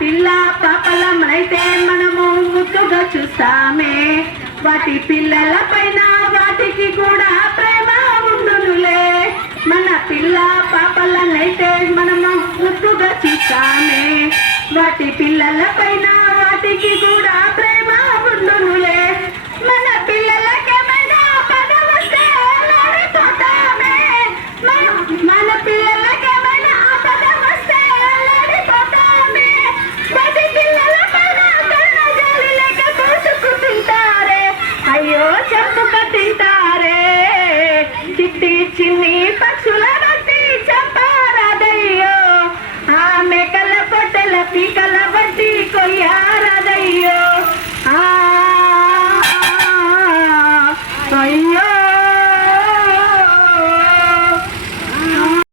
పిల్ల పాపలమైతే మనము ముద్దుగా చూస్తామే. వాటి పిల్లల పైన వాటికి కూడా ప్రేమ ఉండునులే. మన పిల్ల పాపలనైతే మనము ముద్దుగా చూస్తామే. వాటి పిల్లల పైన వాటికి కూడా quero tocar tentar.